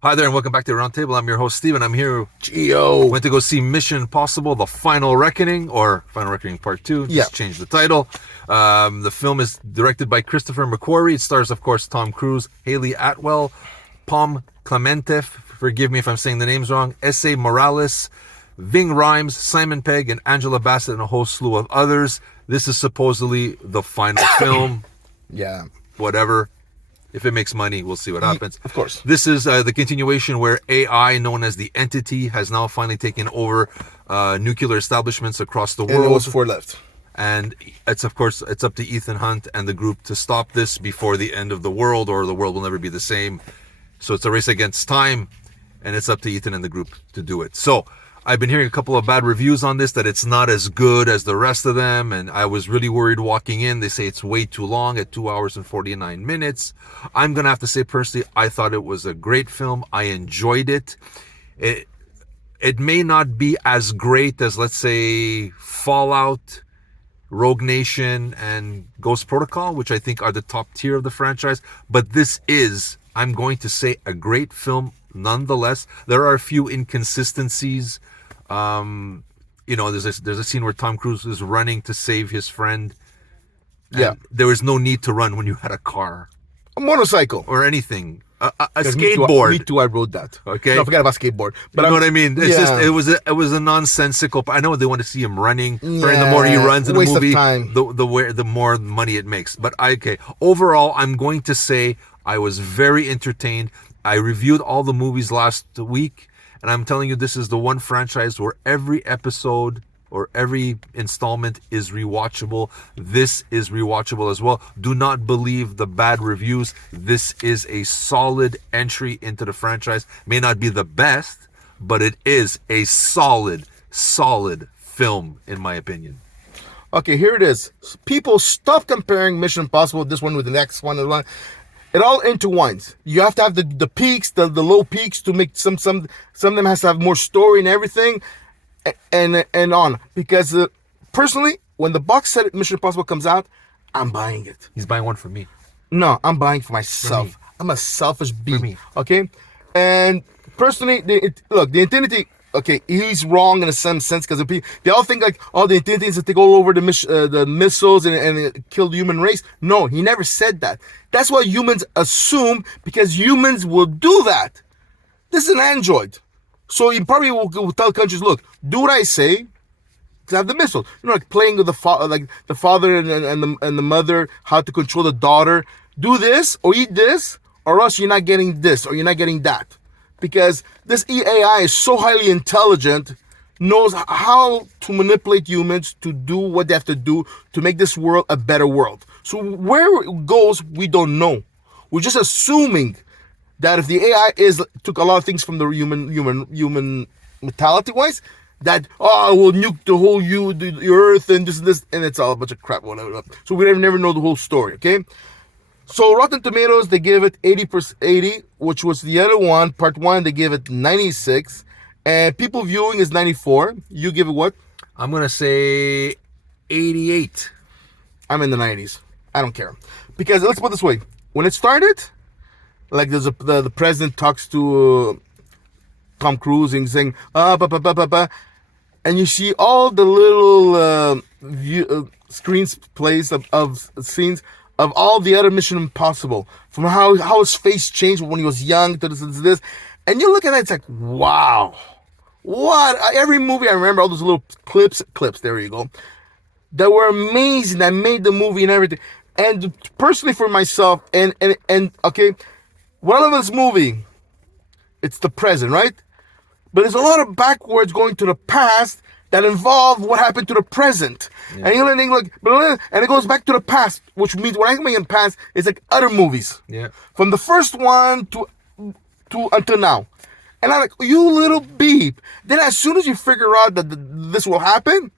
Hi there, and welcome back to Aroundtable. I'm your host, Steven. I'm here. Geo. Went to go see Mission Impossible, The Final Reckoning, or Final Reckoning Part 2. Just changed the title. The film is directed by Christopher McQuarrie. It stars, of course, Tom Cruise, Haley Atwell, Pom Clemente, forgive me if I'm saying the names wrong, S.A. Morales, Ving Rhames, Simon Pegg, and Angela Bassett, and a whole slew of others. This is supposedly the final film. Yeah. Whatever. If it makes money, we'll see what happens. Of course. This is the continuation where AI, known as the Entity, has now finally taken over nuclear establishments across the world. And there was 4 left. And it's, of course, it's up to Ethan Hunt and the group to stop this before the end of the world, or the world will never be the same. So it's a race against time, and it's up to Ethan and the group to do it. So I've been hearing a couple of bad reviews on this, that it's not as good as the rest of them, and I was really worried walking in. They say it's way too long at 2 hours and 49 minutes. I'm going to have to say, personally, I thought it was a great film. I enjoyed it. It may not be as great as, let's say, Fallout, Rogue Nation, and Ghost Protocol, which I think are the top tier of the franchise, but this is, I'm going to say, a great film nonetheless. There are a few inconsistencies. There's a scene where Tom Cruise is running to save his friend. Yeah. There was no need to run when you had a car. A motorcycle. Or anything. A Me skateboard. too, I rode that. Okay. No, forget about skateboard. But you know what I mean? It's yeah. just it was a nonsensical. I know they want to see him running. And the more he runs in a waste movie, of time. the more money it makes. But overall, I'm going to say I was very entertained. I reviewed all the movies last week, and I'm telling you, this is the one franchise where every episode or every installment is rewatchable. This is rewatchable as well. Do not believe the bad reviews. This is a solid entry into the franchise. May not be the best, but it is a solid film, in my opinion. Okay, here it is. People, stop comparing Mission Impossible, this one with the next one. It all intertwines. You have to have the peaks, the low peaks, to make some of them has to have more story and everything, and on. Because personally, when the box set Mission Impossible comes out, I'm buying it. He's buying one for me. No, I'm buying for myself. For me. I'm a selfish beast. For me. Okay, and personally, the Infinity. Okay, he's wrong in some sense, because they all think like, oh, the Infinity is to take all over the missiles and kill the human race. No, he never said that. That's what humans assume, because humans will do that. This is an android. So he probably will tell countries, look, do what I say, to have the missile. Like playing with the father and the mother, how to control the daughter. Do this or eat this, or else you're not getting this or you're not getting that. Because this AI is so highly intelligent, knows how to manipulate humans to do what they have to do to make this world a better world. So where it goes, we don't know. We're just assuming that if the AI took a lot of things from the human mentality wise, that we'll nuke the whole the earth and this, and it's all a bunch of crap, whatever. So we never know the whole story, okay? So Rotten Tomatoes, they give it 80, which was the other one. Part 1, they give it 96. And people viewing is 94. You give it what? I'm going to say 88. I'm in the 90s. I don't care. Because let's put it this way. When it started, like there's the president talks to Tom Cruise and saying, and you see all the little screens plays of scenes of all the other Mission Impossible, from how his face changed when he was young to this. And you look at it, it's like, wow. What? Every movie, I remember all those little clips, there you go, that were amazing, that made the movie and everything. And personally for myself, and okay, what I love in this movie, it's the present, right? But there's a lot of backwards going to the past that involve what happened to the present. Yeah. And you're like, and it goes back to the past, which means when I mean in the past, it's like other movies. Yeah. From the first one to until now. And I'm like, you little beep. Then as soon as you figure out that this will happen,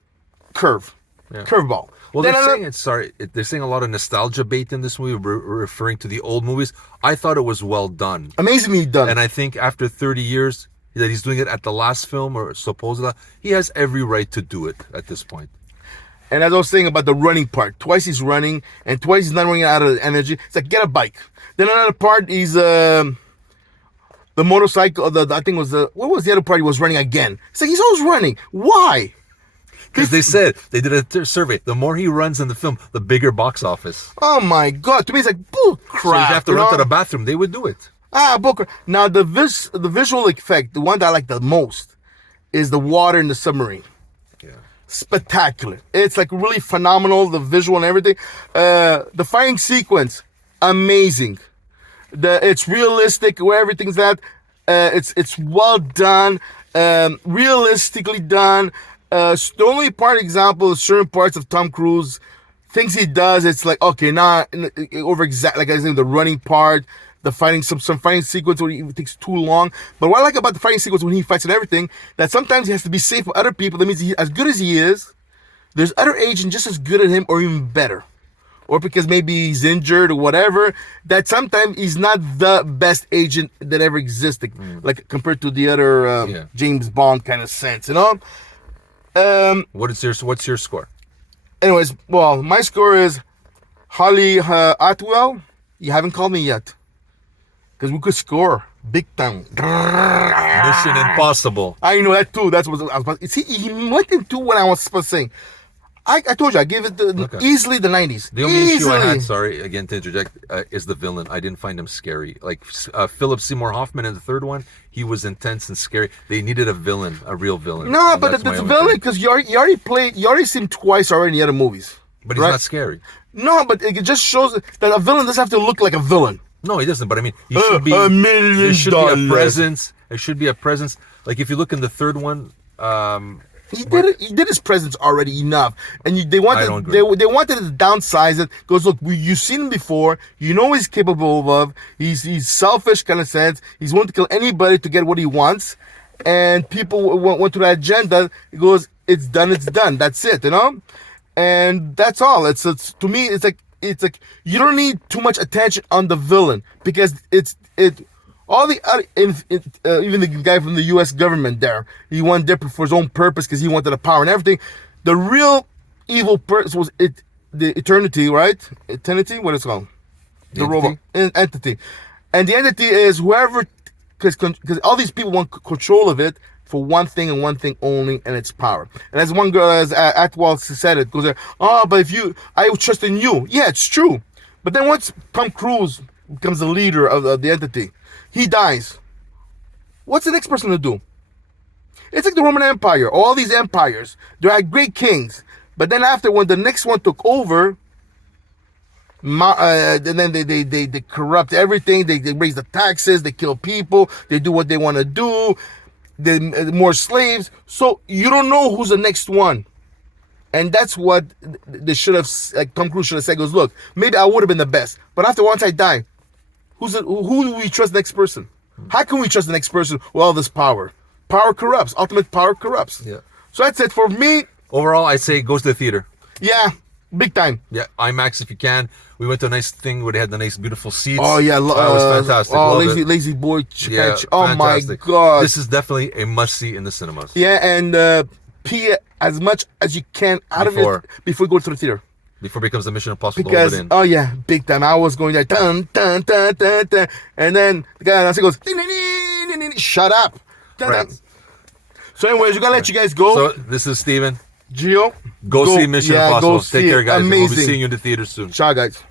curveball. Well, they're saying a lot of nostalgia bait in this movie, referring to the old movies. I thought it was well done. Amazingly done. And I think after 30 years, that he's doing it at the last film, or supposedly, he has every right to do it at this point. And as I was saying about the running part, twice he's running, and twice he's not running out of energy. It's like, get a bike. Then another part, he's The motorcycle, I think it was what was the other part he was running again? It's like he's always running. Why? Because they said, they did a survey. The more he runs in the film, the bigger box office. Oh my God! To me, it's like bull crap. So if you have to run to the bathroom, they would do it. Book. Now the visual effect, the one that I like the most, is the water in the submarine. Yeah. Spectacular. It's like really phenomenal. The visual and everything. The fighting sequence, amazing. It's realistic where everything's at. It's well done. Realistically done. The only part example is certain parts of Tom Cruise things he does. It's like okay, not over exact. Like I said, the running part. The fighting, some fighting sequence where it takes too long. But what I like about the fighting sequence when he fights and everything, that sometimes he has to be safe with other people. That means as good as he is, there's other agents just as good as him or even better. Or because maybe he's injured or whatever, that sometimes he's not the best agent that ever existed. Like compared to the other James Bond kind of sense, you know? What's your score? Anyways, well, my score is Holly Atwell. You haven't called me yet. Because we could score big time. Mission Impossible. I know that too. That's what I was about. See, he went into what I was supposed to say. I told you, I gave it easily the 90s. The only issue I had, sorry, again to interject, is the villain. I didn't find him scary. Like Philip Seymour Hoffman in the third one, he was intense and scary. They needed a villain, a real villain. No, but the villain, because you already seen him twice already in the other movies. But he's not scary. No, but it just shows that a villain doesn't have to look like a villain. No, he doesn't. But I mean, he should be. There should be a presence. There should be a presence. Like if you look in the third one, he did his presence already enough, and they wanted they wanted to downsize it. Because look, you've seen him before. You know what he's capable of. He's selfish kind of sense. He's willing to kill anybody to get what he wants, and people went to that agenda. He goes, it's done. It's done. That's it. You know, and that's all. It's to me, it's like you don't need too much attention on the villain because all the other, even the guy from the U.S. government there, he went there for his own purpose because he wanted the power and everything. The real evil person was the Eternity, right? Eternity, what is it called? The robot entity, and the entity is whoever, because all these people want control of it for one thing and one thing only, and it's power. And as one girl, as Atwell said it, goes, but I would trust in you. Yeah, it's true. But then once Tom Cruise becomes the leader of the entity, he dies. What's the next person to do? It's like the Roman Empire. All these empires, they had great kings. But then after, when the next one took over, and then they corrupt everything. They raise the taxes. They kill people. They do what they want to do. More slaves, so you don't know who's the next one, and that's what they should have. Like Tom Cruise should have said, "Goes, look, maybe I would have been the best, but after once I die, who do we trust the next person? How can we trust the next person with all this power? Power corrupts. Ultimate power corrupts. Yeah. So that's it for me. Overall, I'd say go to the theater. Yeah, big time. Yeah, IMAX if you can. We went to a nice thing where they had the nice, beautiful seats. Oh yeah, that was fantastic. Oh, lazy boy. Yeah, oh fantastic. My God, this is definitely a must see in the cinemas. Yeah, and pee as much as you can out of it before you go to the theater. Before it becomes a Mission Impossible. Because oh yeah, big time. I was going there, dun, dun, dun, dun, dun, and then the guy on goes, ding, ding, ding, ding, ding, shut up. Dun, right. Dun. So anyways, we gotta let you guys go. So this is Steven. Gio. Go see Mission Impossible. Take care, guys. Amazing. We'll be seeing you in the theater soon. Ciao, guys.